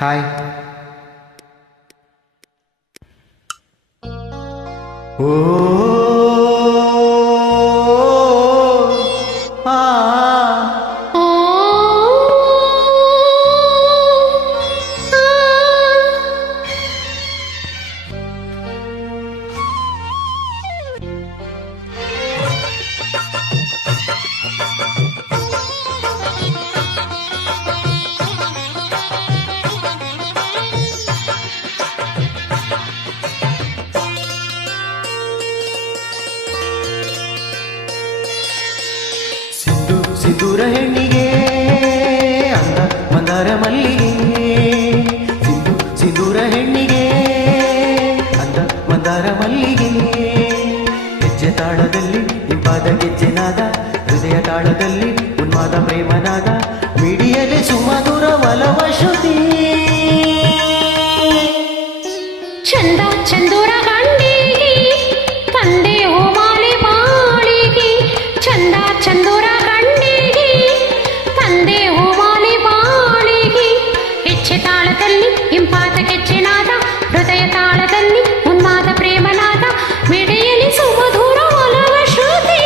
Hi. ಓ ಆ ಸಿಂಧೂರ ಹೆಣ್ಣಿಗೆ ಅಂದ ಮಂದಾರ ಮಲ್ಲಿಗೆ, ಸಿಂಧೂರ ಹೆಣ್ಣಿಗೆ ಅಂದ ಮಂದಾರ ಮಲ್ಲಿಗೆ. ಹೆಜ್ಜೆ ತಾಳದಲ್ಲಿ ಇಂಪಾದ ಗೆಜ್ಜೆನಾದ, ಹೃದಯ ತಾಳದಲ್ಲಿ ಉನ್ಮಾದ ಪ್ರೇಮನಾದ, ಮಿಡಿಯದೆ ಸುಮಧುರ ಒಲವ ಶ್ರುತಿ. ಚಂದ ಚಂದೂರ ಗಂಡಿಗೆ ತಂದೆ ಹೋಮಾಲೆ ಬಾಳಿಗೆ, ಚಂದ ಚಂದೂರ ಗಂಡಿಗೆ ತಂದೆ ಹೋಮಾಲೆ ಬಾಳಿಗೆ. ಹೆಜ್ಜೆ ತಾಳದಲ್ಲಿ ಇಂಪಾದ ಗೆಜ್ಜೆನಾದ, ಹೃದಯ ತಾಳದಲ್ಲಿ ಉನ್ಮಾದ ಪ್ರೇಮನಾದ, ಮಿಡಿಯಲಿ ಸುಮಧುರ ಒಲವ ಶ್ರುತಿ.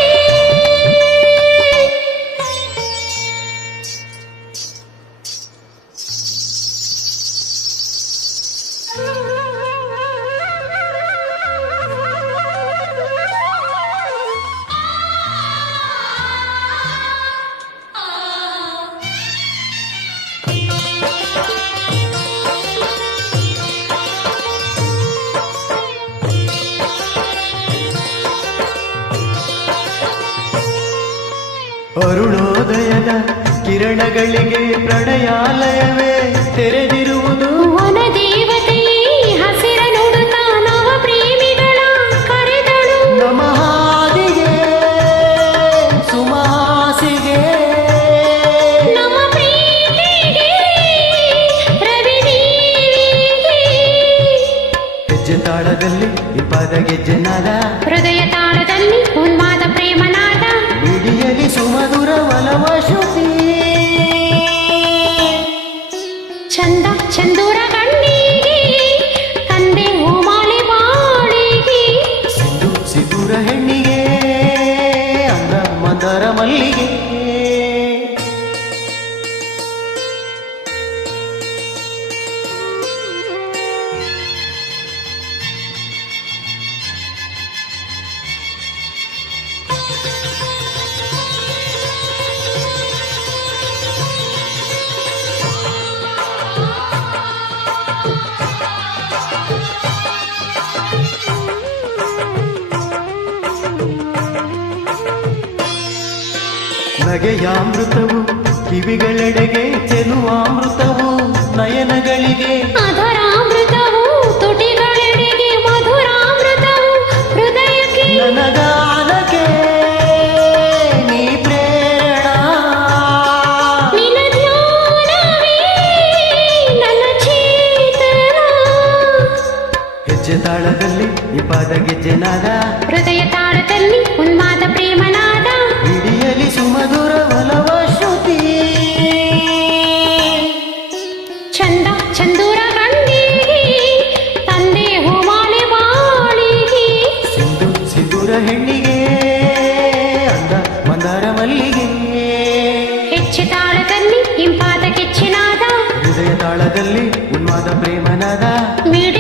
ಅರುಣೋದಯದ ಕಿರಣಗಳಿಗೆ ಪ್ರಣಯಾಲಯವೇ ತೆರೆದಿರುವುದು. ವನ ದೇವತೆಯೇ ಹಸಿರ ನೋಡುತ್ತಾ ನವ ಪ್ರೇಮಿಗಳ ಕರೆದಳು. ನಮಹಾದಿಗೆ ಸುಮಹಾಸಿಗೆ, ನಮ್ಮ ಪ್ರೀತಿಗೆ ರವಿನೀರಿಗೆ. ಹೆಜ್ಜೆ ತಾಳದಲ್ಲಿ ಇಂಪಾದ ಗೆಜ್ಜೆನಾದ, ಹೃದಯ ತಾಳದಲ್ಲಿ ಉನ್ಮಾದ ಪ್ರೇಮನಾದ, ಮಿಡಿಯಲಿ ಸುಮಧುರ ಒಲವ ಶ್ರುತಿ. ಚಂದ ಚಂದೂರ ಗಂಡಿಗೆ ತಂದೆ ಹೋಮಾಲೆ ಬಾಳಿಗೆ, ಸಿಂಧೂರ ಹೆಣ್ಣಿಗೆ ಅಂದ ಮಂದಾರ ಮಲ್ಲಿಗೆ. ನಗೆಯಾಮೃತವು ಕಿವಿಗಳೆಡೆಗೆ, ಚೆಲುವಾಮೃತವು ನಯನಗಳಿಗೆ, ಅಧರಾಮೃತವು ತುಟಿಗಳೆಡೆಗೆ, ಮಧುರಾಮೃತವು ಹೃದಯಕ್ಕೆ. ನನಗಾನಕ್ಕೆ ನೀ ಪ್ರೇರಣ, ನಿನ್ನ ಧ್ಯಾನವೇ ನನ್ನ ಚೇತನ. ಹೆಜ್ಜೆ ತಾಳದಲ್ಲಿ ಇಂಪಾದ ಗೆಜ್ಜೆನಾದ, ಹೃದಯ ತಾಳದಲ್ಲಿ ಉನ್ಮಾದ ಪ್ರೇಮನಾದ, ಮಿಡಿಯಲಿ ಸುಮಧುರ ಒಲವ ಶ್ರುತಿ. ಚಂದ ಚಂದೂರ ಗಂಡಿಗೆ ತಂದೆ ಹೋಮಾಲೆ ಬಾಳಿಗೆ, ಸಿಂಧೂರ ಹೆಣ್ಣಿಗೆ ಅಂದ ಮಂದಾರ ಮಲ್ಲಿಗೆ. ಹೆಜ್ಜೆ ತಾಳದಲ್ಲಿ ಇಂಪಾದ ಗೆಜ್ಜೆನಾದ, ಹೃದಯ ತಾಳದಲ್ಲಿ ಉನ್ಮಾದ ಪ್ರೇಮನಾದ, ಮಿಡಿ